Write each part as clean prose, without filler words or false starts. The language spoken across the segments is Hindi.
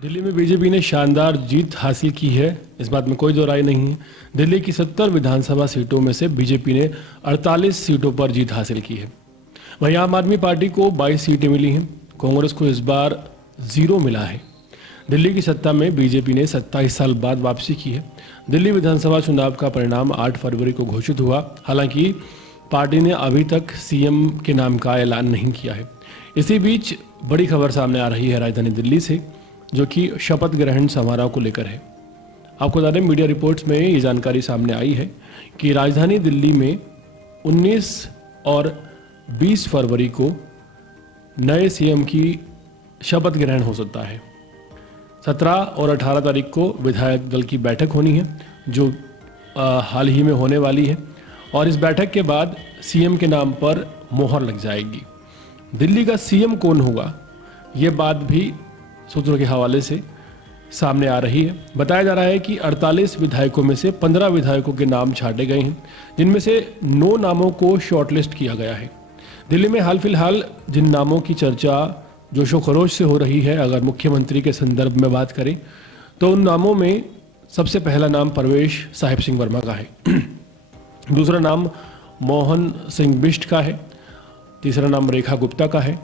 दिल्ली में बीजेपी ने शानदार जीत हासिल की है, इस बात में कोई दो राय नहीं है। दिल्ली की 70 विधानसभा सीटों में से बीजेपी ने 48 सीटों पर जीत हासिल की है। वहीं आम आदमी पार्टी को 22 सीटें मिली हैं। कांग्रेस को इस बार 0 मिला है। दिल्ली की सत्ता में बीजेपी ने 27 साल बाद वापसी की है। दिल्ली विधानसभा चुनाव का परिणाम 8 फरवरी को घोषित हुआ। हालांकि पार्टी ने अभी तक सीएम के नाम का ऐलान नहीं किया है। इसी बीच बड़ी खबर सामने आ रही है राजधानी दिल्ली से, जो कि शपथ ग्रहण समारोह को लेकर है। आपको बता दें, मीडिया रिपोर्ट्स में ये जानकारी सामने आई है कि राजधानी दिल्ली में 19 और 20 फरवरी को नए सीएम की शपथ ग्रहण हो सकता है। 17 और 18 तारीख को विधायक दल की बैठक होनी है, जो हाल ही में होने वाली है, और इस बैठक के बाद सीएम के नाम पर मोहर लग जाएगी। दिल्ली का सीएम कौन होगा, ये बात भी सूत्रों के हवाले से सामने आ रही है। बताया जा रहा है कि 48 विधायकों में से 15 विधायकों के नाम छांटे गए हैं, जिनमें से 9 नामों को शॉर्टलिस्ट किया गया है। दिल्ली में हाल फिलहाल जिन नामों की चर्चा जोशो खरोश से हो रही है, अगर मुख्यमंत्री के संदर्भ में बात करें तो उन नामों में सबसे पहला नाम परवेश साहिब सिंह वर्मा का है। दूसरा नाम मोहन सिंह बिष्ट का है। तीसरा नाम रेखा गुप्ता का है।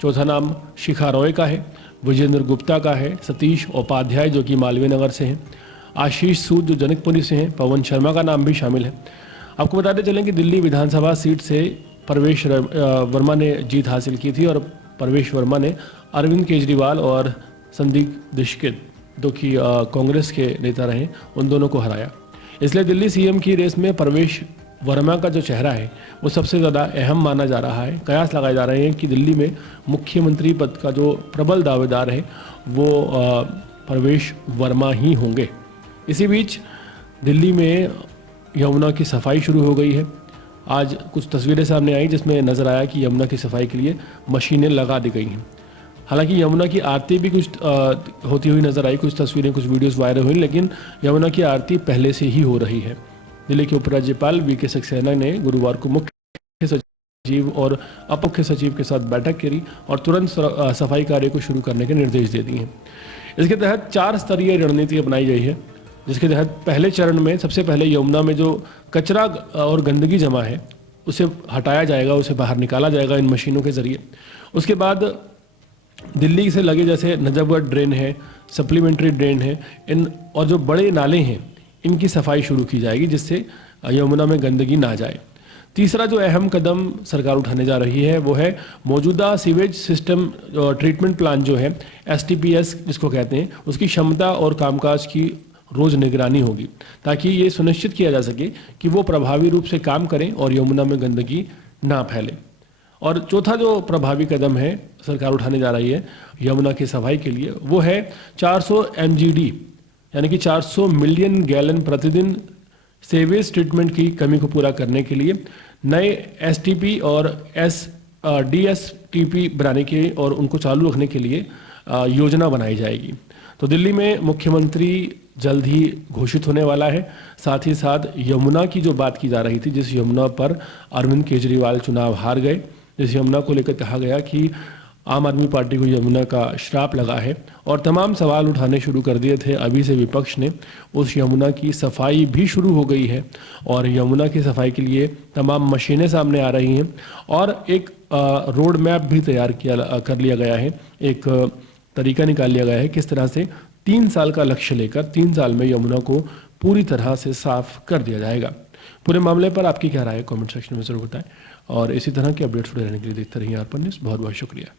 चौथा नाम शिखा रॉय का है। विजेंद्र गुप्ता का है। सतीश उपाध्याय जो कि मालवीय नगर से हैं। आशीष सूद जो जनकपुरी से हैं। पवन शर्मा का नाम भी शामिल है। आपको बताते चलें कि दिल्ली विधानसभा सीट से परवेश वर्मा ने जीत हासिल की थी, और परवेश वर्मा ने अरविंद केजरीवाल और संदीप दीक्षित, जो कि कांग्रेस के नेता रहे, उन दोनों को हराया। इसलिए दिल्ली सीएम की रेस में परवेश वर्मा का जो चेहरा है वो सबसे ज़्यादा अहम माना जा रहा है। कयास लगाए जा रहे हैं कि दिल्ली में मुख्यमंत्री पद का जो प्रबल दावेदार है वो परवेश वर्मा ही होंगे। इसी बीच दिल्ली में यमुना की सफाई शुरू हो गई है। आज कुछ तस्वीरें सामने आई जिसमें नज़र आया कि यमुना की सफाई के लिए मशीनें लगा दी गई हैं। हालांकि यमुना की आरती भी कुछ होती हुई नज़र आई, कुछ तस्वीरें, कुछ वीडियोस वायरल हुई, लेकिन यमुना की आरती पहले से ही हो रही है। दिल्ली के उपराज्यपाल वीके सक्सेना ने गुरुवार को मुख्य सचिव और अपर मुख्य सचिव के साथ बैठक करी और तुरंत सफाई कार्य को शुरू करने के निर्देश दे दिए हैं। इसके तहत 4 स्तरीय रणनीति अपनाई गई है, जिसके तहत पहले चरण में सबसे पहले यमुना में जो कचरा और गंदगी जमा है उसे हटाया जाएगा, उसे बाहर निकाला जाएगा इन मशीनों के जरिए। उसके बाद दिल्ली से लगे जैसे नजफगढ़ ड्रेन है, सप्लीमेंट्री ड्रेन है, इन और जो बड़े नाले हैं इनकी सफाई शुरू की जाएगी, जिससे यमुना में गंदगी ना जाए। तीसरा जो अहम कदम सरकार उठाने जा रही है वो है मौजूदा सीवेज सिस्टम ट्रीटमेंट प्लान जो है STPS जिसको कहते हैं, उसकी क्षमता और कामकाज की रोज निगरानी होगी, ताकि ये सुनिश्चित किया जा सके कि वो प्रभावी रूप से काम करें और यमुना में गंदगी ना फैले। और चौथा जो प्रभावी कदम है सरकार उठाने जा रही है यमुना की सफाई के लिए, वो है 400 MGD यानी कि 400 मिलियन गैलन प्रतिदिन सीवेज ट्रीटमेंट की कमी को पूरा करने के लिए नए STP और DSTP बनाने के और उनको चालू रखने के लिए योजना बनाई जाएगी। तो दिल्ली में मुख्यमंत्री जल्द ही घोषित होने वाला है। साथ ही साथ यमुना की जो बात की जा रही थी, जिस यमुना पर अरविंद केजरीवाल चुनाव हार गए, जिस यमुना को लेकर कहा गया कि आम आदमी पार्टी को यमुना का श्राप लगा है और तमाम सवाल उठाने शुरू कर दिए थे अभी से विपक्ष ने, उस यमुना की सफाई भी शुरू हो गई है और यमुना की सफाई के लिए तमाम मशीनें सामने आ रही हैं और एक रोड मैप भी तैयार कर लिया गया है। एक तरीका निकाल लिया गया है किस तरह से 3 साल का लक्ष्य लेकर 3 साल में यमुना को पूरी तरह से साफ कर दिया जाएगा। पूरे मामले पर आपकी क्या राय है, कमेंट सेक्शन में जरूर बताएं और इसी तरह के अपडेट्स रहने के लिए देखते रहिए अर्पण न्यूज़। बहुत बहुत शुक्रिया।